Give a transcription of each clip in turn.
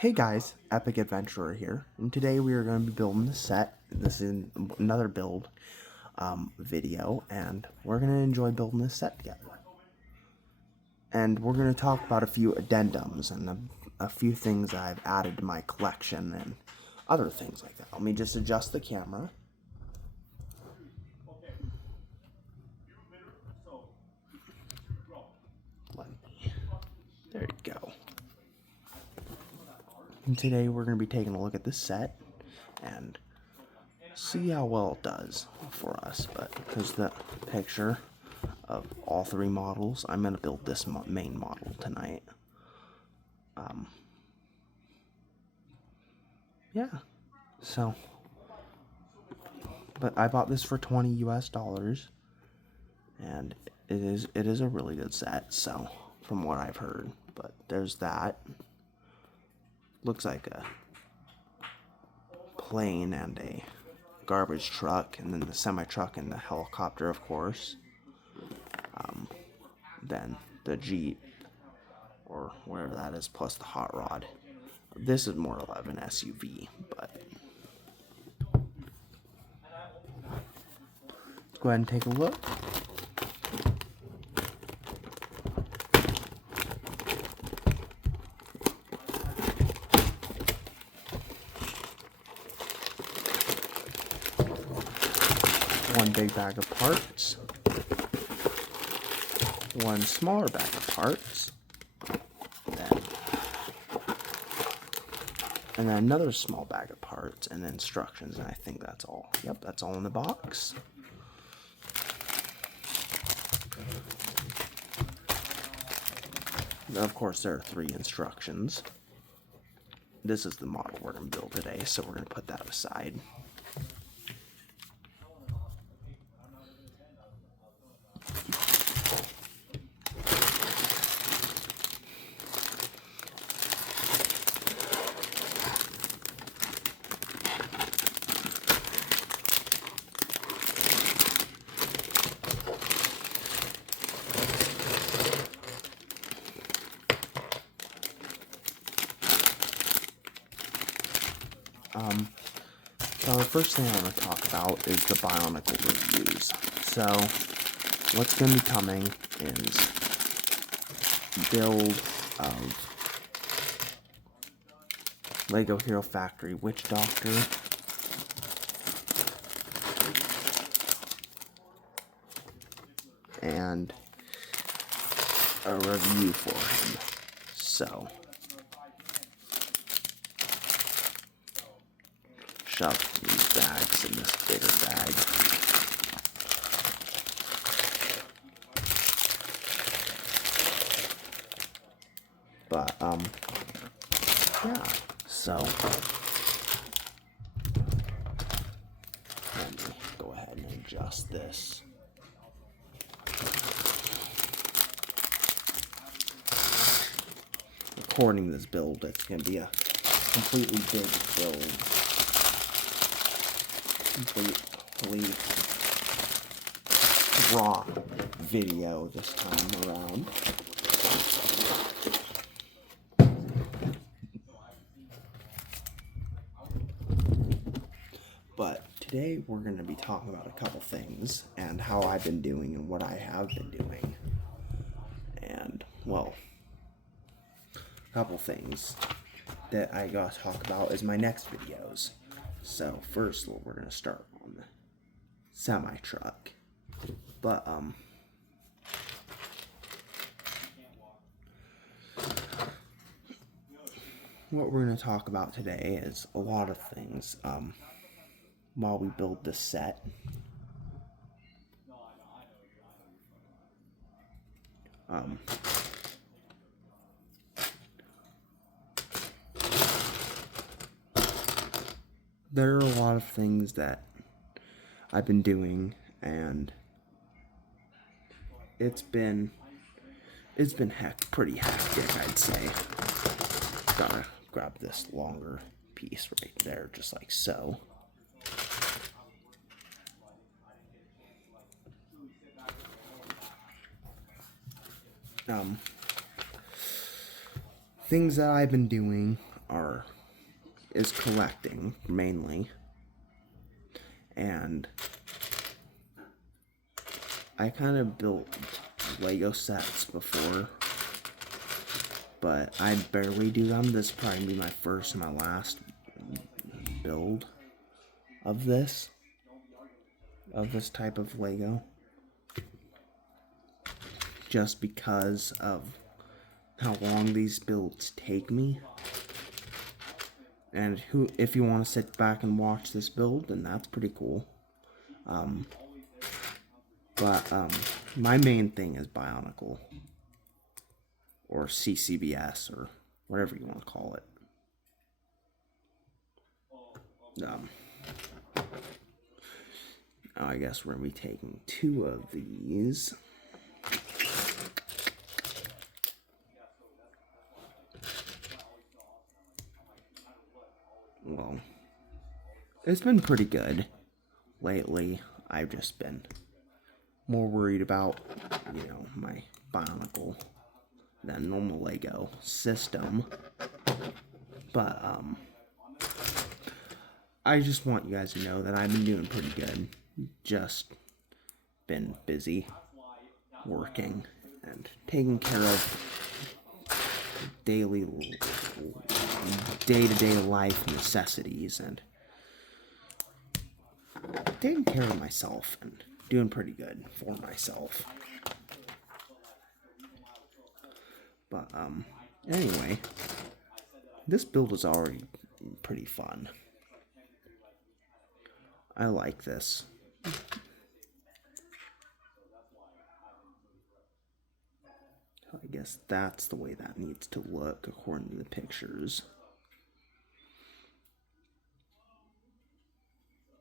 Hey guys, Epic Adventurer here, and today we are going to be building the set. This is another build video, and we're going to enjoy building this set together. And we're going to talk about a few addendums and a few things I've added to my collection and other things like that. Let me just adjust the camera. There you go. And today we're going to be taking a look at this set and see how well it does for us. But here's the picture of all three models. I'm going to build this main model tonight. Yeah, so, but I bought this for $20 US, and it is a really good set, so, from what I've heard. But there's that. Looks like a plane and a garbage truck, and then the semi-truck and the helicopter, of course. Then the Jeep, or whatever that is, plus the hot rod. This is more of an SUV, but let's go ahead and take a look. One big bag of parts, one smaller bag of parts, and then another small bag of parts, and then instructions, and I think that's all. Yep, that's all in the box. Now, of course, there are 3 instructions. This is the model we're going to build today, so we're going to put that aside. So the first thing I want to talk about is the Bionicle reviews. So what's going to be coming is build of Lego Hero Factory Witch Doctor, and a review for him. So shove these bags in this bigger bag. But, yeah, so let me go ahead and adjust this. According to this build, it's going to be a completely big build. Completely raw video this time around. But today we're going to be talking about a couple things and how I've been doing and what I have been doing. And, well, a couple things that I got to talk about is my next videos. So first, we're gonna start on the semi-truck, but what we're gonna talk about today is a lot of things while we build this set. There are a lot of things that I've been doing, and it's been pretty hectic, I'd say. Gotta grab this longer piece right there, just like so. Things that I've been doing is collecting mainly, and I kind of built Lego sets before, but I barely do them. This will probably be my first and my last build of this type of Lego, just because of how long these builds take me. And if you want to sit back and watch this build, then that's pretty cool. But my main thing is Bionicle, or CCBS, or whatever you want to call it. I guess we're going to be taking 2 of these. Well, it's been pretty good lately. I've just been more worried about, my Bionicle than normal Lego system. But, I just want you guys to know that I've been doing pretty good. Just been busy working and taking care of day-to-day life necessities, and taking care of myself and doing pretty good for myself. But anyway, this build is already pretty fun. I like this. I guess that's the way that needs to look according to the pictures.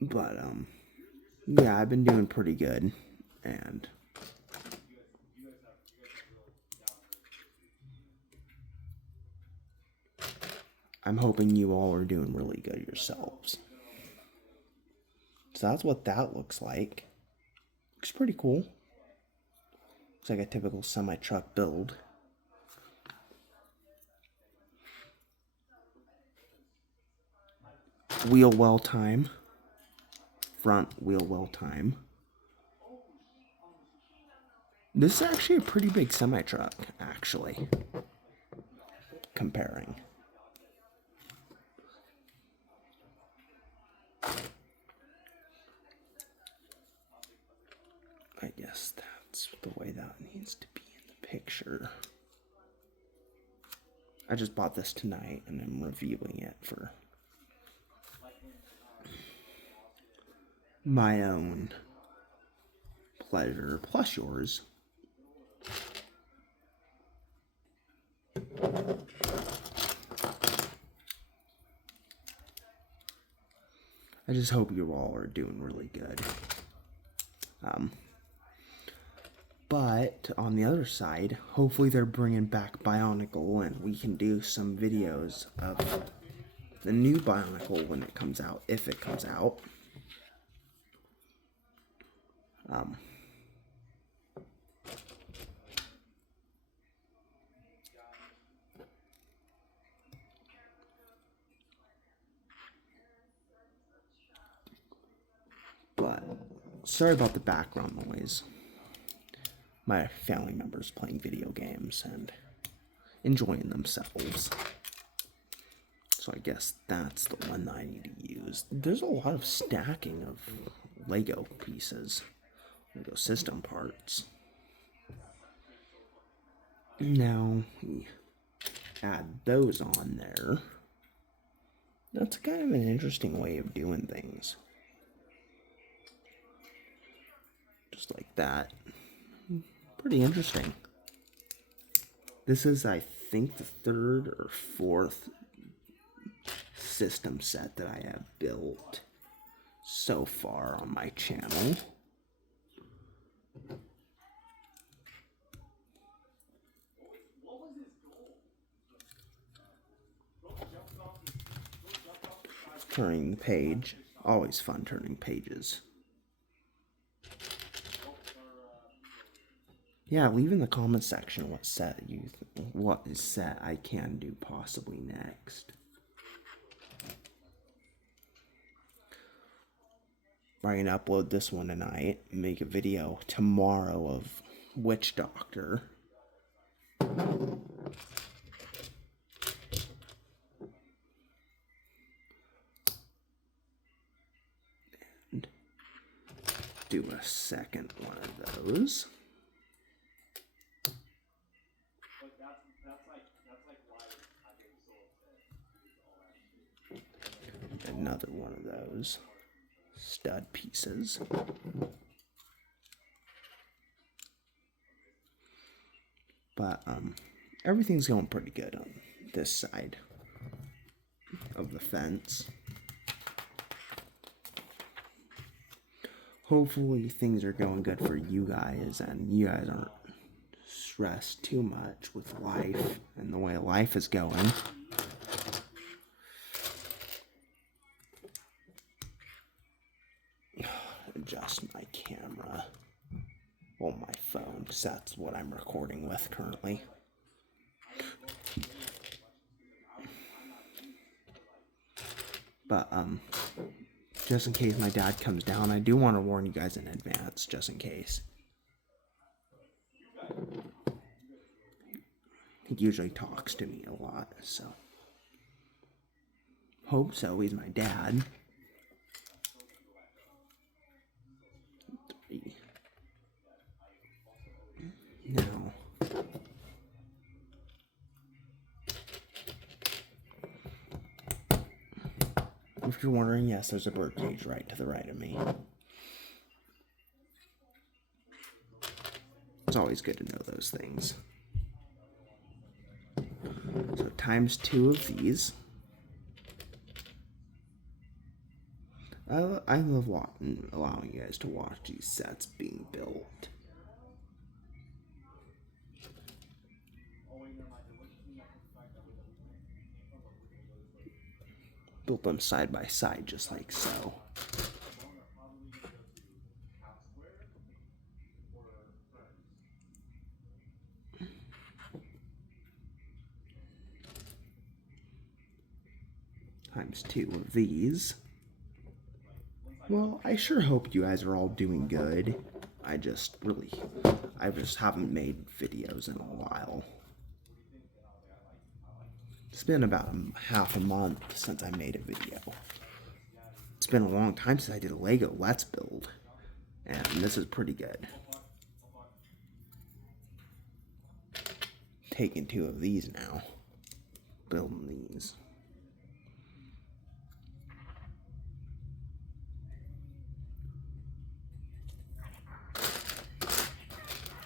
But yeah, I've been doing pretty good, and I'm hoping you all are doing really good yourselves. So that's what that looks like. Looks pretty cool. Looks like a typical semi-truck build. Wheel well time. Front wheel well time. This is actually a pretty big semi-truck, actually, comparing. I guess that's the way that needs to be in the picture. I just bought this tonight and I'm reviewing it for my own pleasure, plus yours. I just hope you all are doing really good. But on the other side, hopefully they're bringing back Bionicle and we can do some videos of the new Bionicle when it comes out, if it comes out. But sorry about the background noise. My family members playing video games and enjoying themselves. So I guess that's the one that I need to use. There's a lot of stacking of Lego pieces, Lego system parts. Now we add those on there. That's kind of an interesting way of doing things. Just like that. Pretty interesting. This is, I think, the 3rd or 4th system set that I have built so far on my channel. Turning the page. Always fun turning pages. Yeah, leave in the comment section what set I can do possibly next. probably gonna upload this one tonight, make a video tomorrow of Witch Doctor. And do a second one of those. Another one of those stud pieces. But everything's going pretty good on this side of the fence. Hopefully things are going good for you guys and you guys aren't stressed too much with life and the way life is going. Adjust my camera. Well, my phone, because that's what I'm recording with currently. But, just in case my dad comes down, I do want to warn you guys in advance, just in case. He usually talks to me a lot, so. Hope so, he's my dad. 3. Now, if you're wondering, yes, there's a bird cage right to the right of me. It's always good to know those things. So times 2 of these. I love allowing you guys to watch these sets being built. Built them side by side, just like so. Times 2 of these. Well, I sure hope you guys are all doing good. I just haven't made videos in a while. It's been about half a month since I made a video. It's been a long time since I did a Lego Let's Build, and this is pretty good. Taking 2 of these now, building these.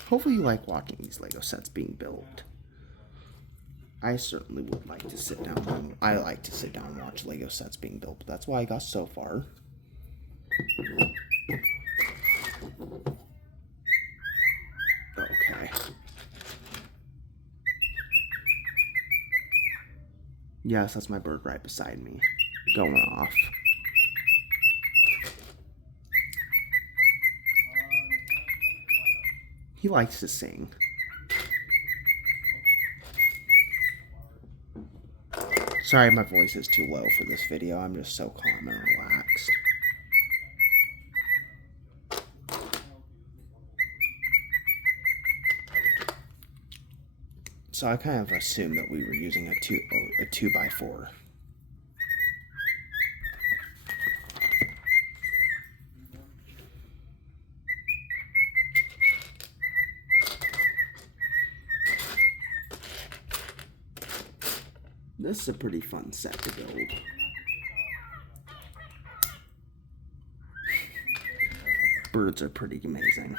Hopefully you like watching these Lego sets being built. I certainly would like to sit down. I like to sit down and watch Lego sets being built, but that's why I got so far. Okay. Yes, that's my bird right beside me, going off. He likes to sing. Sorry, my voice is too low for this video. I'm just so calm and relaxed. So I kind of assumed that we were using a 2x4. This is a pretty fun set to build. Birds are pretty amazing.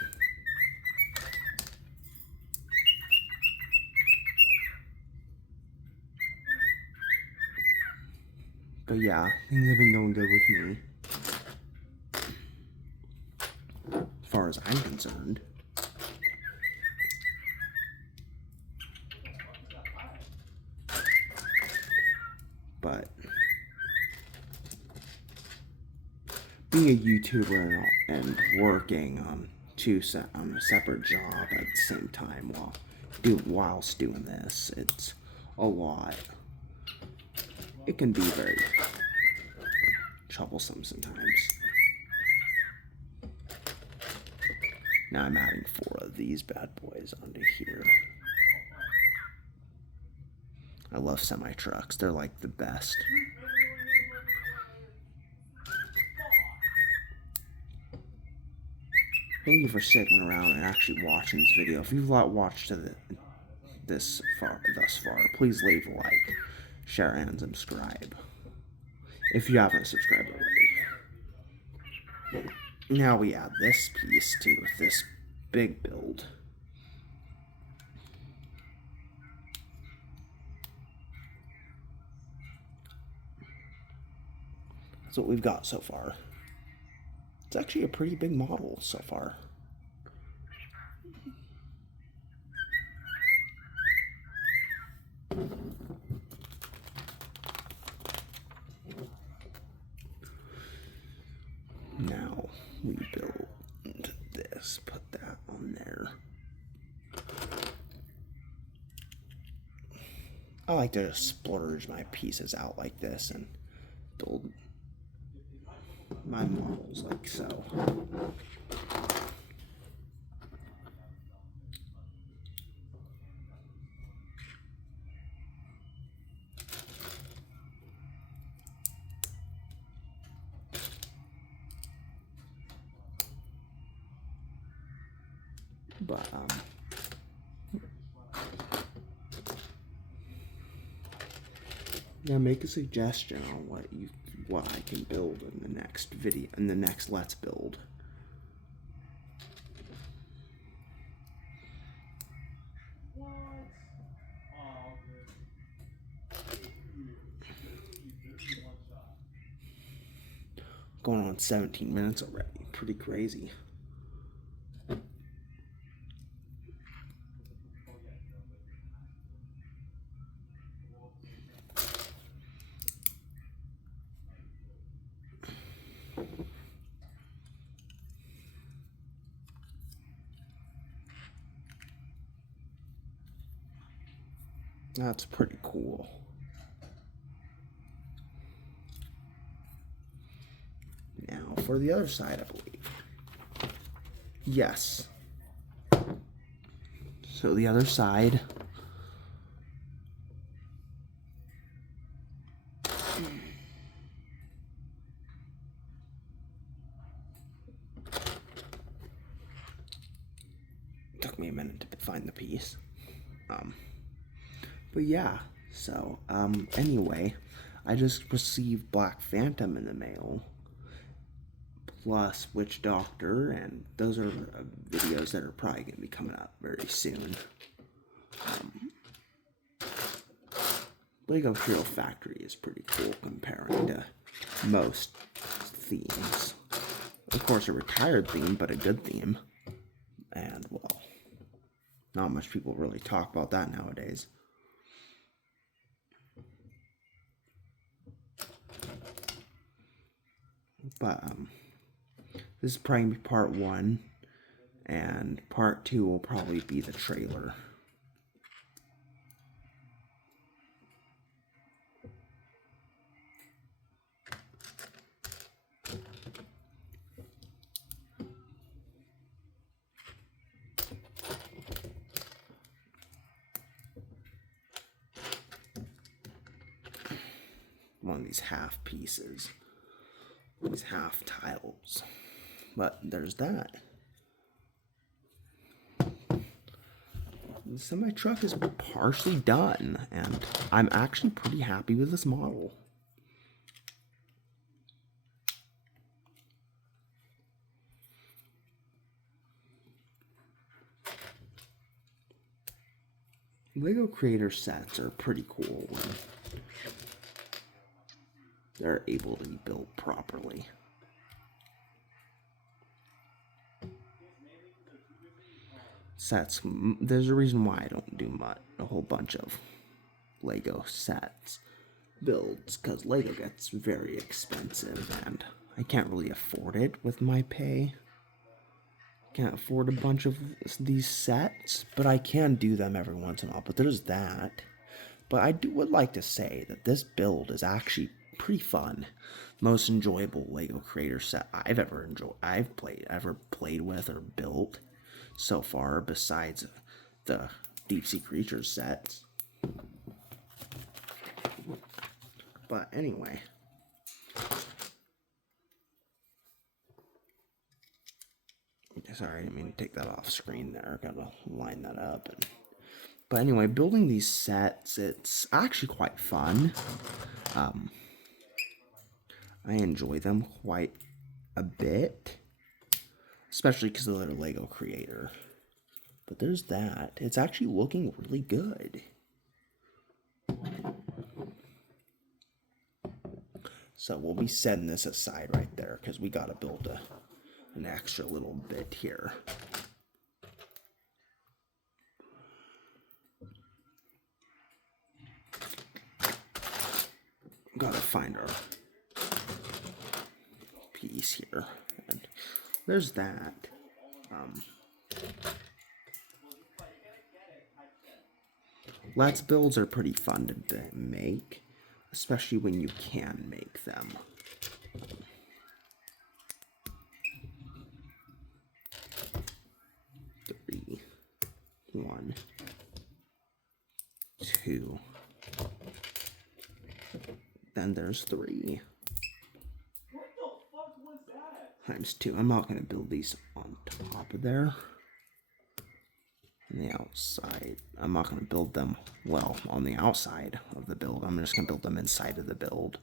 But yeah, things have been going good with me, as far as I'm concerned. But being a YouTuber and working on a separate job at the same time whilst doing this, it's a lot. It can be very troublesome sometimes. Now I'm adding 4 of these bad boys onto here. I love semi-trucks. They're like the best. Thank you for sticking around and actually watching this video. If you've watched thus far, please leave a like, share, and subscribe. If you haven't subscribed already. Now we add this piece to this big build. That's what we've got so far. It's actually a pretty big model so far. Now we build this, put that on there. I like to just splurge my pieces out like this and build my models like so. But yeah, make a suggestion on what I can build in the next video, in the next Let's Build. Going on 17 minutes already. Pretty crazy. That's pretty cool. Now for the other side, I believe. Yes. So the other side. Took me a minute to find the piece. But yeah, so, anyway, I just received Black Phantom in the mail, plus Witch Doctor, and those are videos that are probably going to be coming out very soon. Lego Hero Factory is pretty cool comparing to most themes. Of course, a retired theme, but a good theme. And, well, not much people really talk about that nowadays. But this is probably part 1, and part 2 will probably be the trailer. One of these half pieces. These half tiles. But there's that. The semi-truck is partially done, and I'm actually pretty happy with this model. Lego Creator sets are pretty cool when they're able to be built properly. Sets, there's a reason why I don't do a whole bunch of Lego sets builds, because Lego gets very expensive and I can't really afford it with my pay. Can't afford a bunch of these sets, but I can do them every once in a while. But there's that. But I would like to say that this build is actually pretty fun. Most enjoyable Lego Creator set I've ever played with or built. so far, besides the Deep Sea Creatures sets. But anyway, sorry, I didn't mean to take that off screen there. Gotta line that up. But anyway, building these sets, it's actually quite fun. I enjoy them quite a bit, especially because of their Lego creator. But there's that. It's actually looking really good. So we'll be setting this aside right there because we got to build an extra little bit here. Got to find our piece here. And there's that. Let's builds are pretty fun to make, especially when you can make them. 3, 1, 2. Then there's 3. What the fuck was that? Times 2. I'm not going to build these on top of there. On the outside. I'm not going to build them, well, on the outside of the build. I'm just going to build them inside of the build.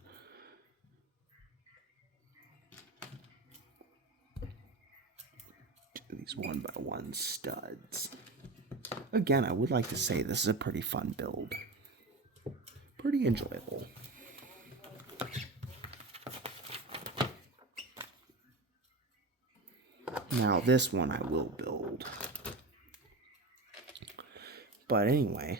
Do these 1x1 studs. Again, I would like to say this is a pretty fun build. Pretty enjoyable. Now this one I will build. But anyway,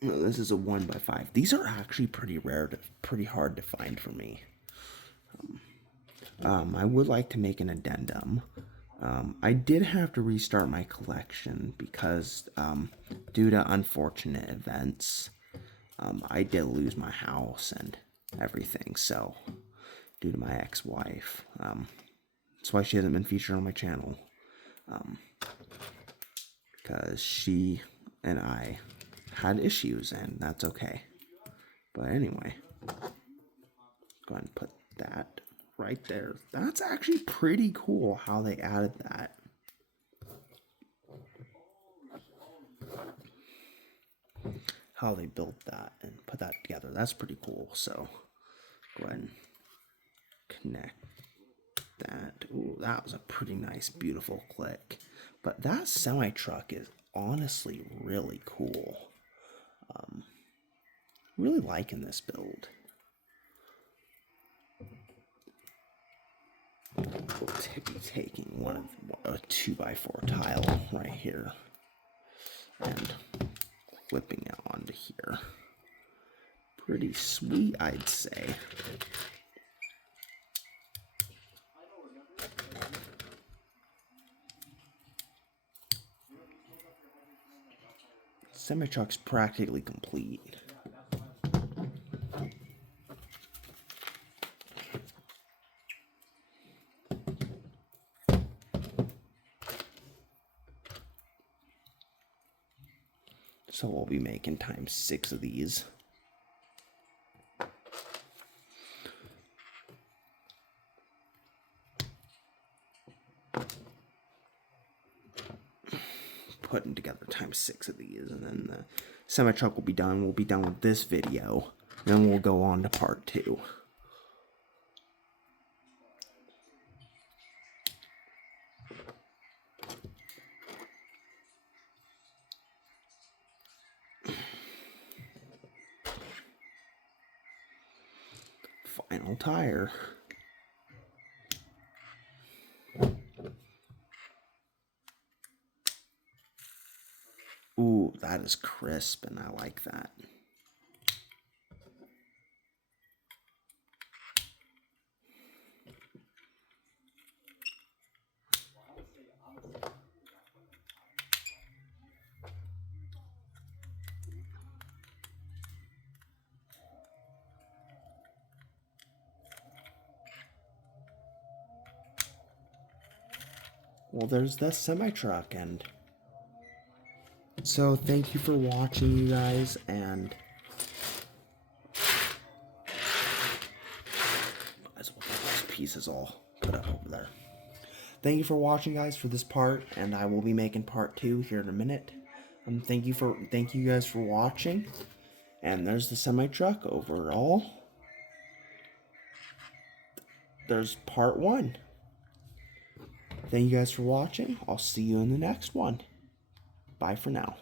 this is a 1x5. These are actually pretty rare, pretty hard to find for me. I would like to make an addendum. I did have to restart my collection because due to unfortunate events, I did lose my house and everything. So, due to my ex-wife, that's why she hasn't been featured on my channel. Because she and I had issues, and that's okay. But anyway, go ahead and put that right there. That's actually pretty cool how they added that. How they built that and put that together. That's pretty cool. So go ahead and connect that. Ooh, that was a pretty nice, beautiful click. But that semi-truck is honestly really cool. Really liking this build. We'll be taking one of a 2x4 tile right here and flipping it onto here. Pretty sweet, I'd say. Semi-truck's practically complete. So we'll be making times 6 of these. Putting together times 6 of these, and then the semi-truck will be done. We'll be done with this video, then we'll go on to part 2. Final tire. Ooh, that is crisp, and I like that. well, there's the semi-truck. And so thank you for watching, you guys, and might as well get those pieces all put up over there. Thank you for watching, guys, for this part, and I will be making part 2 here in a minute. Thank you guys for watching. And there's the semi-truck overall. There's part 1. Thank you guys for watching. I'll see you in the next one. Bye for now.